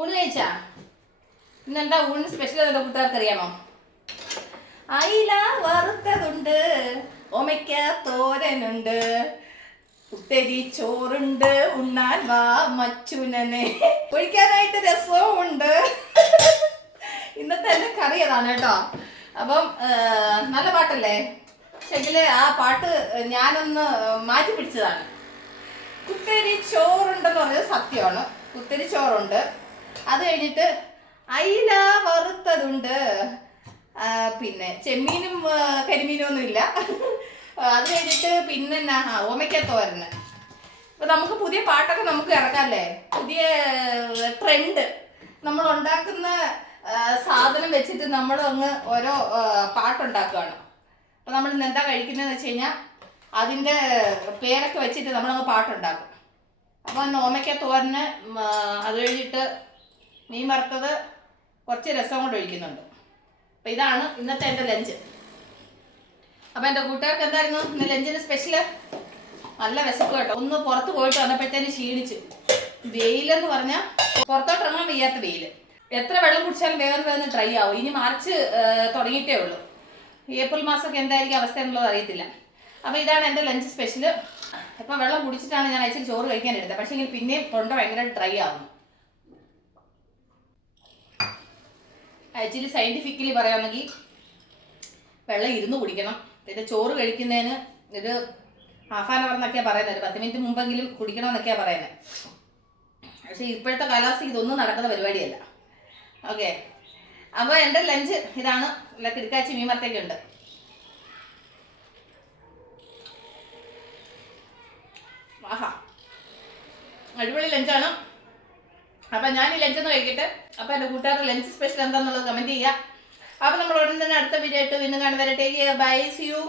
ഊണ് കഴിച്ചാ? ഇന്നെന്താ ഊണ് സ്പെഷ്യൽ എന്താ കൂട്ടുകാർക്ക് അറിയാമോ? അയില വറുത്തതുണ്ട്, ഓമയ്ക്ക തോരനുണ്ട്, കുത്തരി ചോറുണ്ട്, ഉണ്ണാൻ വാ മച്ചുനനെ, ഒഴിക്കാനായിട്ട് രസവും ഉണ്ട്. ഇന്നത്തെ എന്റെ കറി അതാണ് കേട്ടോ. അപ്പം നല്ല പാട്ടല്ലേ? പക്ഷെങ്കില് ആ പാട്ട് ഞാനൊന്ന് മാറ്റി പിടിച്ചതാണ്. കുത്തരി ചോറുണ്ടെന്ന് പറഞ്ഞത് സത്യമാണ്. കുത്തരി ചോറുണ്ട്, അത് കഴിഞ്ഞിട്ട് അയില വറുത്തതുണ്ട്, പിന്നെ ചെമ്മീനും കരിമീനും ഒന്നും ഇല്ല. അത് കഴിഞ്ഞിട്ട് പിന്നെ ഓമയ്ക്കത്തോരന്. അപ്പൊ നമുക്ക് പുതിയ പാട്ടൊക്കെ നമുക്ക് ഇറക്കാല്ലേ? പുതിയ ട്രെൻഡ് നമ്മൾ ഉണ്ടാക്കുന്ന സാധനം വെച്ചിട്ട് നമ്മൾ അങ്ങ് ഓരോ പാട്ടുണ്ടാക്കുകയാണ്. അപ്പൊ നമ്മൾ ഇന്ന് എന്താ കഴിക്കുന്നതെന്ന് വെച്ച് കഴിഞ്ഞാൽ അതിൻ്റെ പേരൊക്കെ വെച്ചിട്ട് നമ്മളങ്ങ് പാട്ടുണ്ടാക്കും. അപ്പോൾ ഓമയ്ക്കത്തോരന്, അത് കഴിഞ്ഞിട്ട് മീൻ വറുത്തത്, കുറച്ച് രസം കൊണ്ട് ഒഴിക്കുന്നുണ്ട്. അപ്പം ഇതാണ് ഇന്നത്തെ എൻ്റെ ലഞ്ച്. അപ്പം എൻ്റെ കൂട്ടുകാർക്ക് എന്തായിരുന്നു ഇന്ന് ലഞ്ചിന് സ്പെഷ്യല്? നല്ല വിശപ്പ് കേട്ടോ. ഒന്ന് പുറത്ത് പോയിട്ട് വന്നപ്പോഴത്തേന് ക്ഷീണിച്ചു. വെയിലെന്ന് പറഞ്ഞാൽ പുറത്തോട്ടിറങ്ങാൻ വയ്യാത്ത വെയിൽ. എത്ര വെള്ളം കുടിച്ചാലും വേഗം ഡ്രൈ ആവും. ഇനി മാർച്ച് തുടങ്ങിയിട്ടേ ഉള്ളൂ. ഏപ്രിൽ മാസമൊക്കെ എന്തായിരിക്കും അവസ്ഥ എന്നുള്ളത് അറിയത്തില്ല. അപ്പോൾ ഇതാണ് എൻ്റെ ലഞ്ച് സ്പെഷ്യല്. ഇപ്പം വെള്ളം കുടിച്ചിട്ടാണ് ഞാൻ ആക്ച്വലി ചോറ് കഴിക്കാൻ എടുത്തത്. പക്ഷേ എങ്കിൽ പിന്നെയും തൊണ്ട ഭയങ്കര ഡ്രൈ ആവുന്നു. ആക്ച്വലി സയൻറ്റിഫിക്കലി പറയുകയാണെങ്കിൽ വെള്ളം ഇരുന്ന് കുടിക്കണം. പിന്നെ ചോറ് കഴിക്കുന്നതിന് ഇത് ഹാഫ് ആൻ അവർ എന്നൊക്കെയാണ് പറയുന്നത്. 10 മിനിറ്റ് മുമ്പെങ്കിലും കുടിക്കണം എന്നൊക്കെയാണ് പറയുന്നത്. പക്ഷേ ഇപ്പോഴത്തെ കാലാവസ്ഥയ്ക്ക് ഇതൊന്നും നടക്കുന്ന പരിപാടിയല്ല. ഓക്കെ, അപ്പോൾ എൻ്റെ ലഞ്ച് ഇതാണ്. നല്ല കിടക്കാച്ചി മീൻ വറുത്തൊക്കെ ഉണ്ട്. ആഹാ, അടിപൊളി ലഞ്ചാണ്. അപ്പം ഞാൻ ഈ ലഞ്ചൊന്ന് കഴിക്കട്ടെ. അപ്പം എൻ്റെ കൂട്ടുകാരുടെ ലഞ്ച് സ്പെഷ്യൽ എന്താണെന്നുള്ളത് കമൻറ്റ് ചെയ്യുക. അപ്പം നമ്മൾ ഉടൻ തന്നെ അടുത്ത വീഡിയോ ആയിട്ട് വീണ്ടും കാണുന്നവരെ take care, bye, see U.